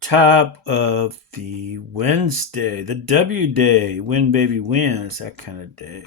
Top of the Wednesday, the W day, win baby win. It's that kind of day.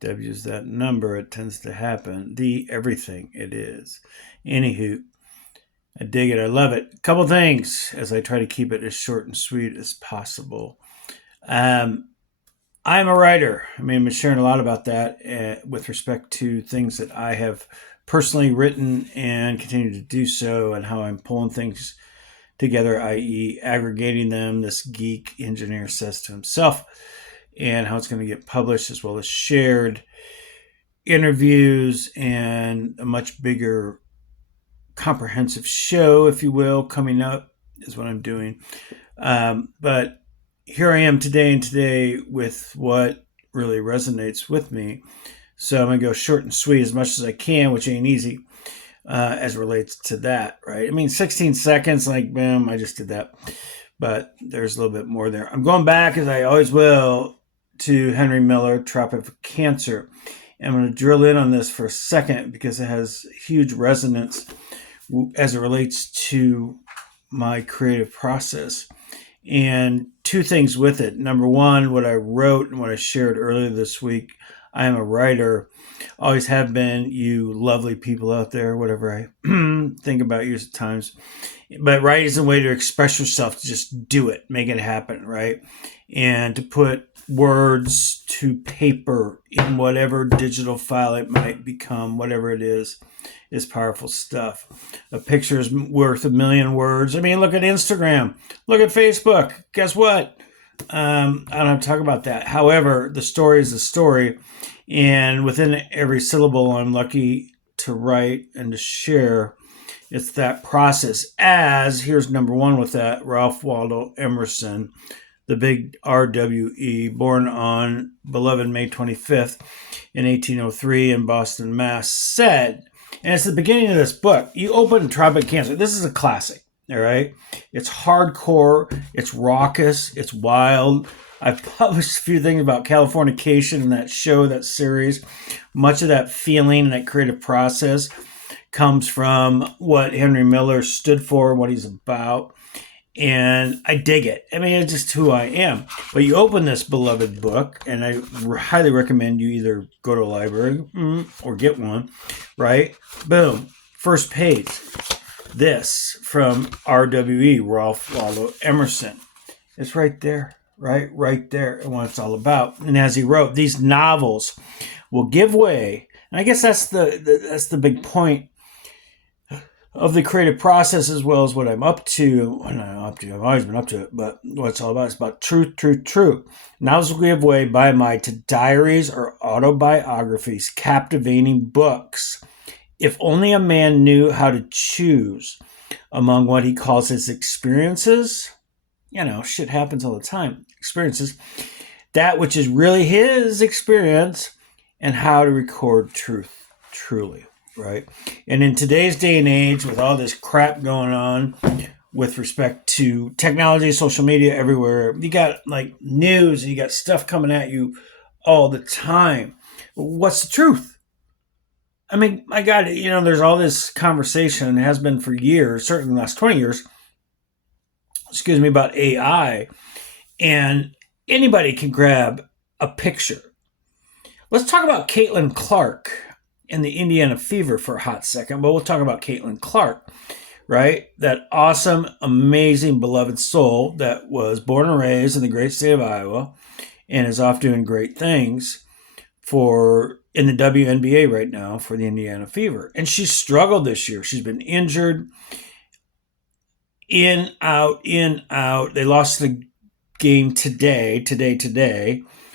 W is that number. It tends to happen. The everything it is. Anywho, I dig it. I love it. A couple things as I try to keep it as short and sweet as possible. Um, I'm a writer. I mean, I'm sharing a lot about that with respect to things that I have personally written and continue to do so, and how I'm pulling things together, i.e., aggregating them, this geek engineer says to himself, and how it's going to get published as well as shared, interviews, and a much bigger comprehensive show, if you will, coming up is what I'm doing. But here I am today with what really resonates with me. So I'm going to go short and sweet as much as I can, which ain't easy as relates to that, right? I mean, 16 seconds, like, boom, I just did that. But there's a little bit more there. I'm going back, as I always will, to Henry Miller, Tropic Cancer. And I'm going to drill in on this for a second because it has huge resonance as it relates to my creative process. And two things with it. Number one, what I wrote and what I shared earlier this week. I am a writer, always have been, you lovely people out there, whatever I think about you at times. But writing is a way to express yourself, to just do it, make it happen, right? And to put words to paper in whatever digital file it might become, whatever it is powerful stuff. A picture is worth a million words. I mean, look at Instagram, look at Facebook. Guess what? I don't have to talk about that. However, the story is the story, and within every syllable I'm lucky to write and to share, it's that process. As here's number one with that, Ralph Waldo Emerson, the big RWE, born on beloved May 25th in 1803 in Boston, Mass, said, and it's the beginning of this book. You open Tropic Cancer. This is a classic, all right? It's hardcore. It's raucous. It's wild. I've published a few things about Californication in that show, that series. Much of that feeling and that creative process comes from what Henry Miller stood for, what he's about. And I dig it. I mean, it's just who I am. But you open this beloved book, and I highly recommend you either go to a library or get one, right? Boom. First page. This from RWE, Ralph Waldo Emerson. It's right there, right there, and what it's all about. And as he wrote, these novels will give way. And I guess that's the big point of the creative process, as well as what I'm up to. Well, not up to, I've always been up to it, but what it's all about is about truth. Novels will give way by and by to diaries or autobiographies, captivating books. If only a man knew how to choose among what he calls his experiences, shit happens all the time, experiences, that which is really his experience, and how to record truth truly. Right. And in today's day and age, with all this crap going on with respect to technology, social media everywhere, you got like news and you got stuff coming at you all the time. What's the truth? I mean, my God, there's all this conversation, and has been for years, certainly the last 20 years, about AI. And anybody can grab a picture. Let's talk about Caitlin Clark and the Indiana Fever for a hot second, but we'll talk about Caitlin Clark, right? That awesome, amazing, beloved soul that was born and raised in the great state of Iowa and is off doing great things in the WNBA right now for the Indiana Fever. And she's struggled this year. She's been injured, in, out. They lost the game today.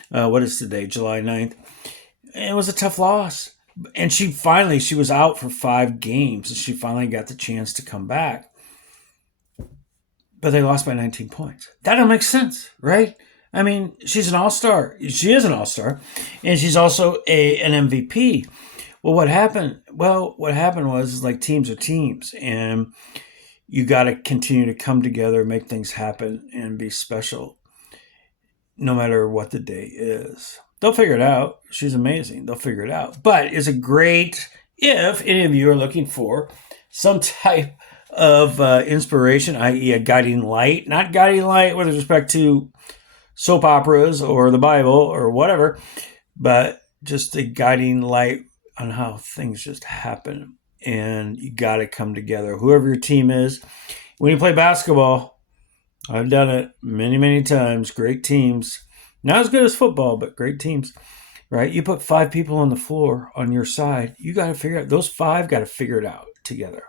What is today? July 9th. And it was a tough loss. And she was out for 5 games, and she finally got the chance to come back. But they lost by 19 points. That don't make sense, right? I mean, she's an all-star. She is an all-star. And she's also an MVP. Well, what happened? What happened was, like, teams are teams. And you got to continue to come together, make things happen, and be special no matter what the day is. They'll figure it out. She's amazing. They'll figure it out. But it's a great, if any of you are looking for some type of inspiration, i.e., a guiding light, not guiding light with respect to soap operas or the Bible or whatever, but just a guiding light on how things just happen. And you got to come together. Whoever your team is, when you play basketball, I've done it many, many times. Great teams, not as good as football, but great teams, right? You put 5 people on the floor on your side. You got to figure out, those 5 got to figure it out together.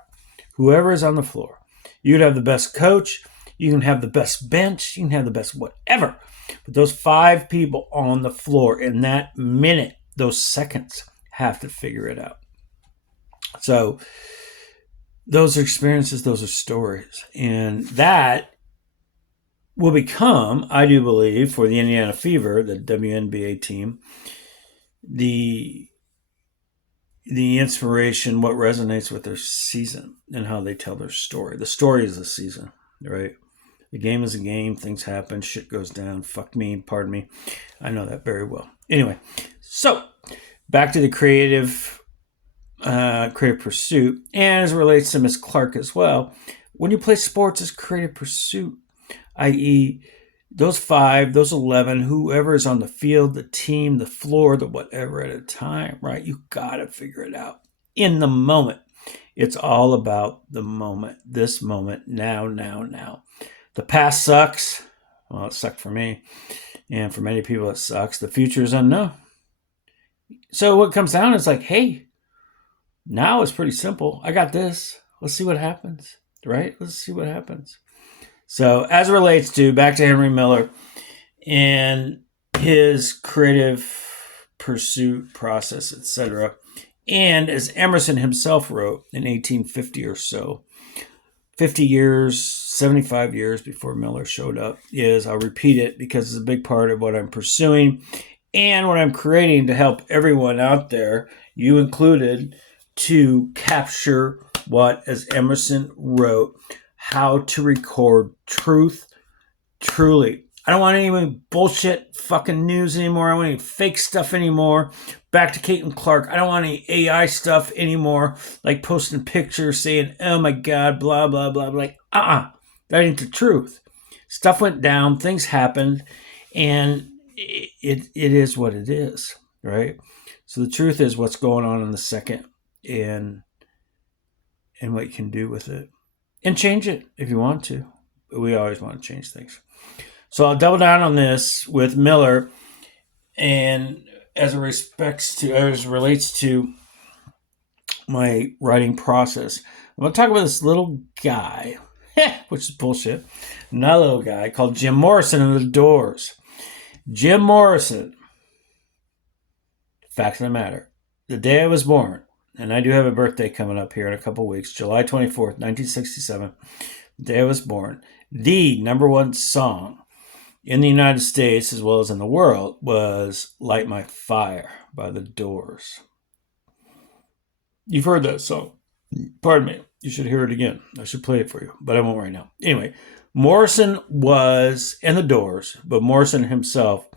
Whoever is on the floor, you could have the best coach, you can have the best bench, you can have the best whatever. But those 5 people on the floor in that minute, those seconds, have to figure it out. So those are experiences, those are stories. And that will become, I do believe, for the Indiana Fever, the WNBA team, the inspiration, what resonates with their season and how they tell their story. The story is the season, right? The game is a game. Things happen. Shit goes down. Fuck me. Pardon me. I know that very well. Anyway, so back to the creative pursuit, and as it relates to Miss Clark as well. When you play sports, it's creative pursuit, i.e., those 5, those 11, whoever is on the field, the team, the floor, the whatever at a time, right? You got to figure it out in the moment. It's all about the moment, this moment, now, now, now. The past sucks. Well, it sucked for me. And for many people, it sucks. The future is unknown. So what comes down is like, hey, now it's pretty simple. I got this. Let's see what happens, right? Let's see what happens. So as it relates to, back to Henry Miller and his creative pursuit process, etc., and as Emerson himself wrote in 1850 or so, 50 years, 75 years before Miller showed up, is, I'll repeat it because it's a big part of what I'm pursuing and what I'm creating to help everyone out there, you included, to capture what, as Emerson wrote, how to record truth truly. I don't want any bullshit fucking news anymore. I don't want any fake stuff anymore. Back to Caitlin Clark. I don't want any AI stuff anymore, like posting pictures saying, oh my God, blah, blah, blah. Like, that ain't the truth. Stuff went down, things happened, and it is what it is, right? So the truth is what's going on in the second and what you can do with it. And change it if you want to. But we always want to change things. So I'll double down on this with Miller, and as it relates to my writing process, I'm going to talk about this little guy, which is bullshit, another little guy called Jim Morrison and the Doors. Jim Morrison, fact of the matter, the day I was born, and I do have a birthday coming up here in a couple weeks, July 24th, 1967, the day I was born, the number one song in the United States as well as in the world was Light My Fire by the Doors. You've heard that song. Pardon me. You should hear it again. I should play it for you, but I won't right now. Anyway, Morrison was in the Doors, but Morrison himself,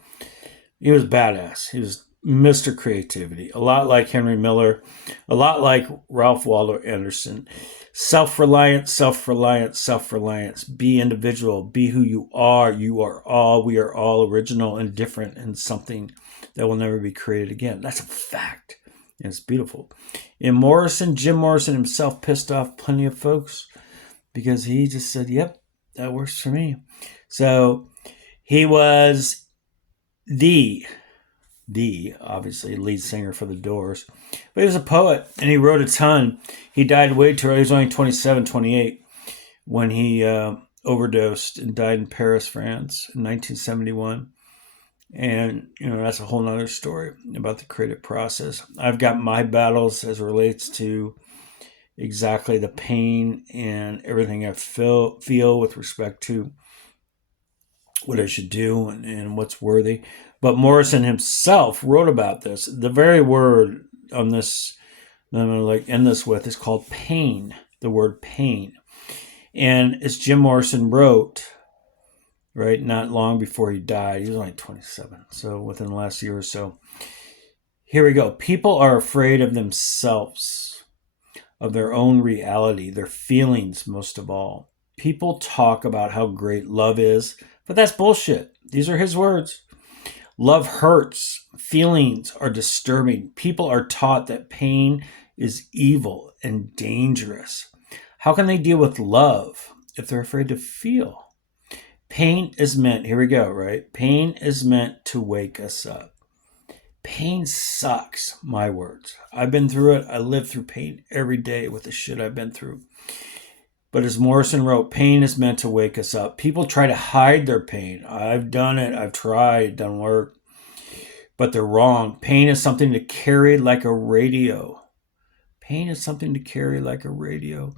he was badass. He was Mr. Creativity, a lot like Henry Miller, a lot like Ralph Waldo Anderson. Self-reliant, self-reliant, self-reliance. Be individual. Be who you are. You are all. We are all original and different and something that will never be created again. That's a fact. And it's beautiful. And Morrison, Jim Morrison himself pissed off plenty of folks because he just said, yep, that works for me. So he was the obviously lead singer for the Doors, but he was a poet and he wrote a ton. He died way too early. He was only 27, 28 when he overdosed and died in Paris, France in 1971. And, that's a whole nother story about the creative process. I've got my battles as it relates to exactly the pain and everything I feel with respect to what I should do and what's worthy. But Morrison himself wrote about this. The very word on this that I'm going to end this with is called pain, the word pain. And as Jim Morrison wrote, right, not long before he died, he was only 27, so within the last year or so. Here we go. People are afraid of themselves, of their own reality, their feelings most of all. People talk about how great love is, but that's bullshit. These are his words. Love hurts. Feelings are disturbing. People are taught that pain is evil and dangerous. How can they deal with love if they're afraid to feel? Pain is meant, here we go, right? Pain is meant to wake us up. Pain sucks, my words. I've been through it. I live through pain every day with the shit I've been through. But as Morrison wrote, pain is meant to wake us up. People try to hide their pain. I've done it. I've tried. It doesn't work. But they're wrong. Pain is something to carry like a radio. Pain is something to carry like a radio.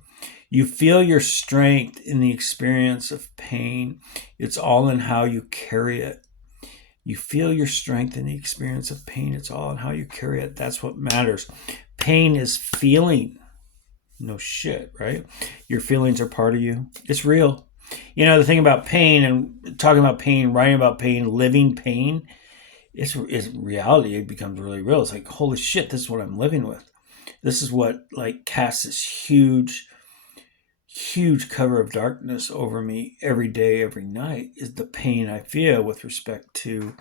You feel your strength in the experience of pain. It's all in how you carry it. You feel your strength in the experience of pain. It's all in how you carry it. That's what matters. Pain is feeling. No shit, right? Your feelings are part of you. It's real. You know, the thing about pain and talking about pain, writing about pain, living pain, it's reality. It becomes really real. It's like, holy shit, this is what I'm living with. This is what like casts this huge cover of darkness over me every day, every night, is the pain I feel with respect to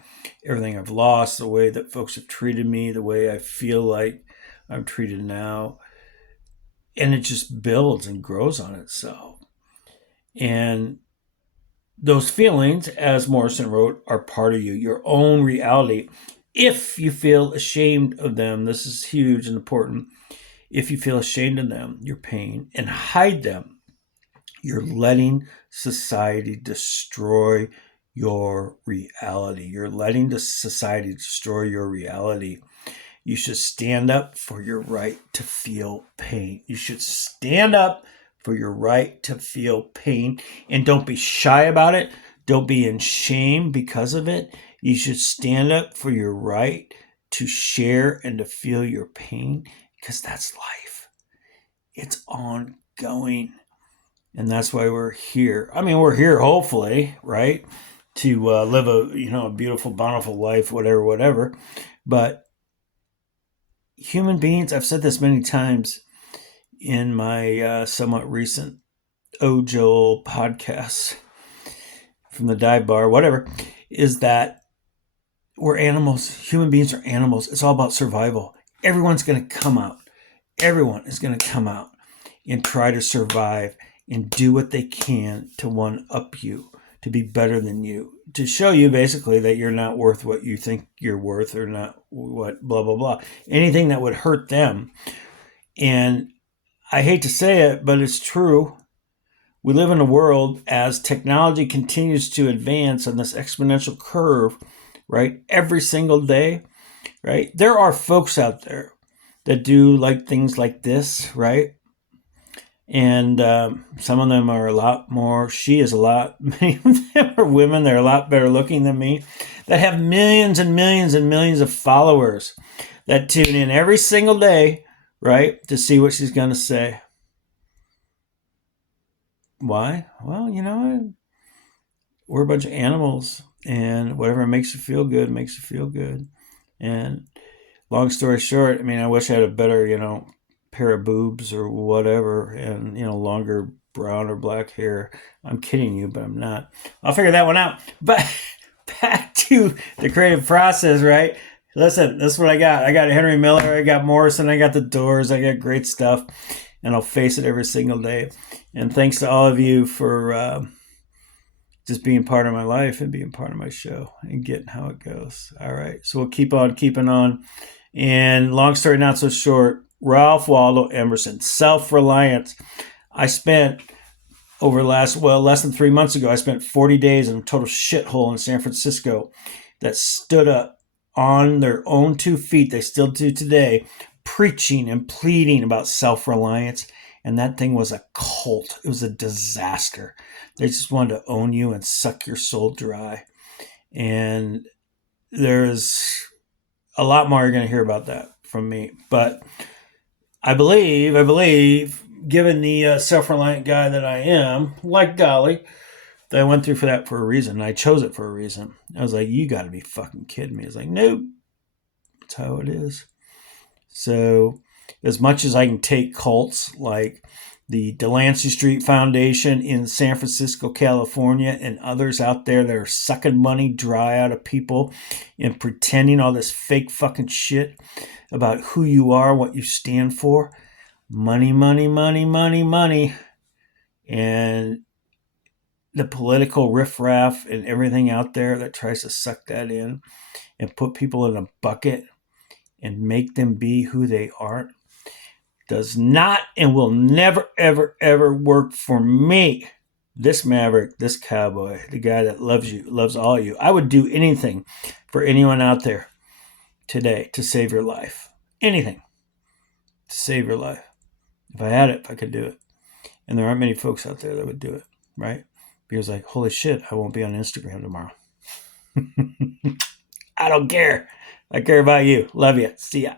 everything I've lost, the way that folks have treated me, the way I feel like I'm treated now. And it just builds and grows on itself. And those feelings, as Morrison wrote, are part of you, your own reality. If you feel ashamed of them, this is huge and important. If you feel ashamed of them, your pain, and hide them, you're letting society destroy your reality. You're letting the society destroy your reality. You should stand up for your right to feel pain. You should stand up for your right to feel pain. And don't be shy about it. Don't be in shame because of it. You should stand up for your right to share and to feel your pain, because that's life. It's ongoing. And that's why we're here. I mean, we're here hopefully, right? To live a beautiful, bountiful life, whatever. But human beings, I've said this many times in my somewhat recent Ojo podcasts from the dive bar, whatever, is that we're animals. Human beings are animals. It's all about survival. Everyone's going to come out. Everyone is going to come out and try to survive and do what they can to one-up you, to be better than you, to show you basically that you're not worth what you think you're worth, or not what blah, blah, blah. Anything that would hurt them. And I hate to say it, but it's true. We live in a world, as technology continues to advance on this exponential curve, right? Every single day, right? There are folks out there that do like things like this, right? And some of them are a lot more, many of them are women, they're a lot better looking than me, that have millions and millions and millions of followers that tune in every single day, right, to see what she's going to say. Why? Well, we're a bunch of animals, and whatever makes you feel good makes you feel good. And long story short, I mean, I wish I had a better, pair of boobs or whatever, and longer brown or black hair. I'm kidding you, but I'm not. I'll figure that one out. But back to the creative process, right? Listen, this is what I got. I got Henry Miller, I got Morrison, I got the Doors, I got great stuff, and I'll face it every single day. And thanks to all of you for just being part of my life and being part of my show and getting how it goes. All right, so we'll keep on keeping on. And long story not so short, Ralph Waldo Emerson, self-reliance. I spent less than 3 months ago, I spent 40 days in a total shithole in San Francisco that stood up on their own 2 feet. They still do today, preaching and pleading about self-reliance. And that thing was a cult. It was a disaster. They just wanted to own you and suck your soul dry. And there's a lot more you're going to hear about that from me. But I believe, given the self-reliant guy that I am, like Dolly, that I went through that for a reason. I chose it for a reason. I was like, you got to be fucking kidding me. I was like, nope. That's how it is. So as much as I can take cults like the Delancey Street Foundation in San Francisco, California, and others out there that are sucking money dry out of people and pretending all this fake fucking shit about who you are, what you stand for. Money, money, money, money, money. And the political riffraff and everything out there that tries to suck that in and put people in a bucket and make them be who they aren't does not and will never, ever, ever work for me. This maverick, this cowboy, the guy that loves you, loves all you. I would do anything for anyone out there today to save your life. Anything to save your life. If I had it, if I could do it. And there aren't many folks out there that would do it, right? Because like, holy shit, I won't be on Instagram tomorrow. I don't care. I care about you. Love you. See ya.